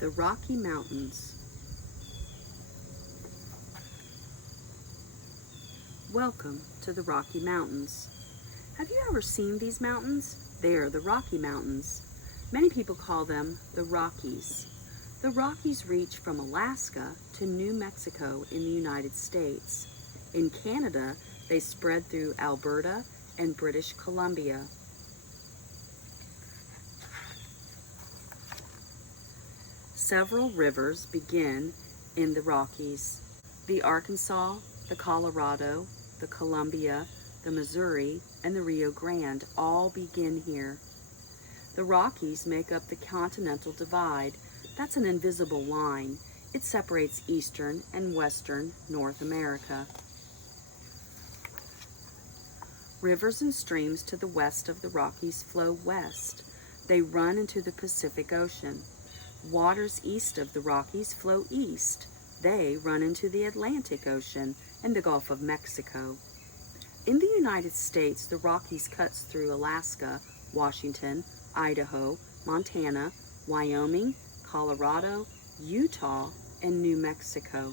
The Rocky Mountains. Welcome to the Rocky Mountains. Have you ever seen these mountains? They are the Rocky Mountains. Many people call them the Rockies. The Rockies reach from Alaska to New Mexico in the United States. In Canada, they spread through Alberta and British Columbia. Several rivers begin in the Rockies. The Arkansas, the Colorado, the Columbia, the Missouri, and the Rio Grande all begin here. The Rockies make up the Continental Divide. That's an invisible line. It separates eastern and western North America. Rivers and streams to the west of the Rockies flow west. They run into the Pacific Ocean. Waters east of the Rockies flow east. They run into the Atlantic Ocean and the Gulf of Mexico. In the United States, the Rockies cuts through Alaska, Washington, Idaho, Montana, Wyoming, Colorado, Utah, and New Mexico.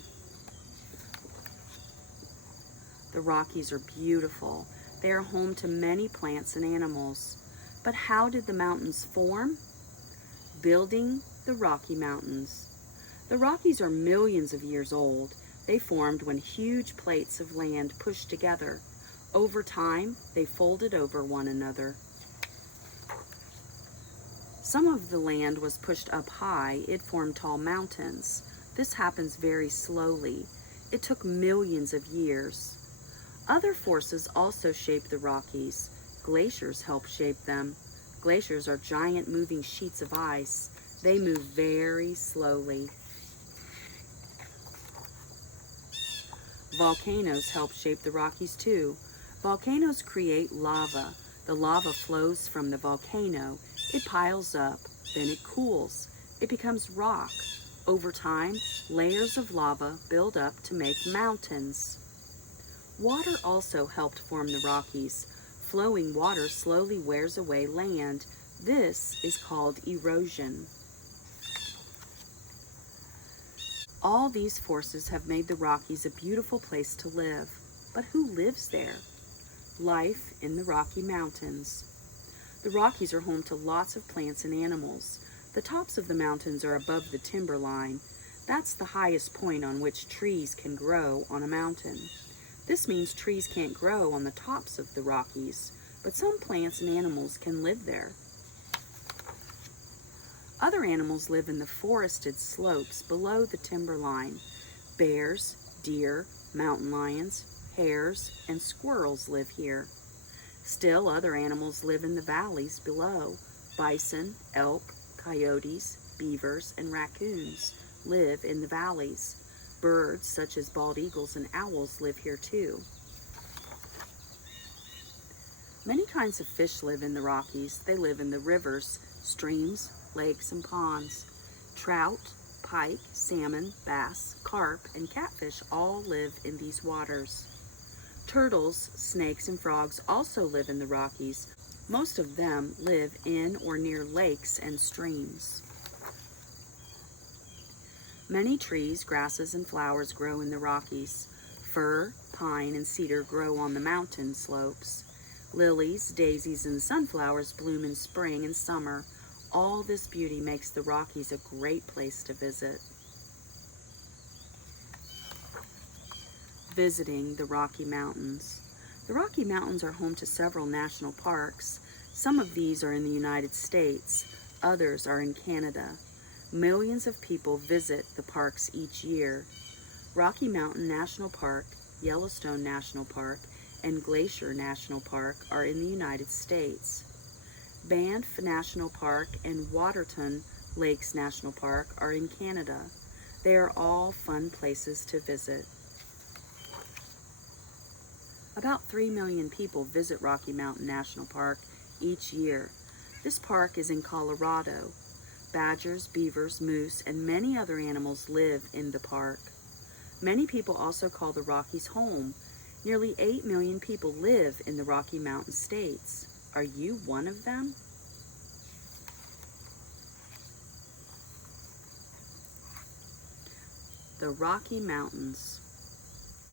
The Rockies are beautiful. They are home to many plants and animals. But how did the mountains form? Building the Rocky Mountains. The Rockies are millions of years old. They formed when huge plates of land pushed together. Over time, they folded over one another. Some of the land was pushed up high. It formed tall mountains. This happens very slowly. It took millions of years. Other forces also shaped the Rockies. Glaciers help shape them. Glaciers are giant moving sheets of ice. They move very slowly. Volcanoes help shape the Rockies too. Volcanoes create lava. The lava flows from the volcano. It piles up, then it cools. It becomes rock. Over time, layers of lava build up to make mountains. Water also helped form the Rockies. Flowing water slowly wears away land. This is called erosion. All these forces have made the Rockies a beautiful place to live. But who lives there? Life in the Rocky Mountains. The Rockies are home to lots of plants and animals. The tops of the mountains are above the timberline. That's the highest point on which trees can grow on a mountain. This means trees can't grow on the tops of the Rockies, but some plants and animals can live there. Other animals live in the forested slopes below the timberline. Bears, deer, mountain lions, hares, and squirrels live here. Still, other animals live in the valleys below. Bison, elk, coyotes, beavers, and raccoons live in the valleys. Birds such as bald eagles and owls live here too. Many kinds of fish live in the Rockies. They live in the rivers, streams, lakes, and ponds. Trout, pike, salmon, bass, carp, and catfish all live in these waters. Turtles, snakes, and frogs also live in the Rockies. Most of them live in or near lakes and streams. Many trees, grasses, and flowers grow in the Rockies. Fir, pine, and cedar grow on the mountain slopes. Lilies, daisies, and sunflowers bloom in spring and summer. All this beauty makes the Rockies a great place to visit. Visiting the Rocky Mountains. The Rocky Mountains are home to several national parks. Some of these are in the United States. Others are in Canada. Millions of people visit the parks each year. Rocky Mountain National Park, Yellowstone National Park, and Glacier National Park are in the United States. Banff National Park and Waterton Lakes National Park are in Canada. They are all fun places to visit. About 3 million people visit Rocky Mountain National Park each year. This park is in Colorado. Badgers, beavers, moose, and many other animals live in the park. Many people also call the Rockies home. Nearly 8 million people live in the Rocky Mountain states. Are you one of them? The Rocky Mountains.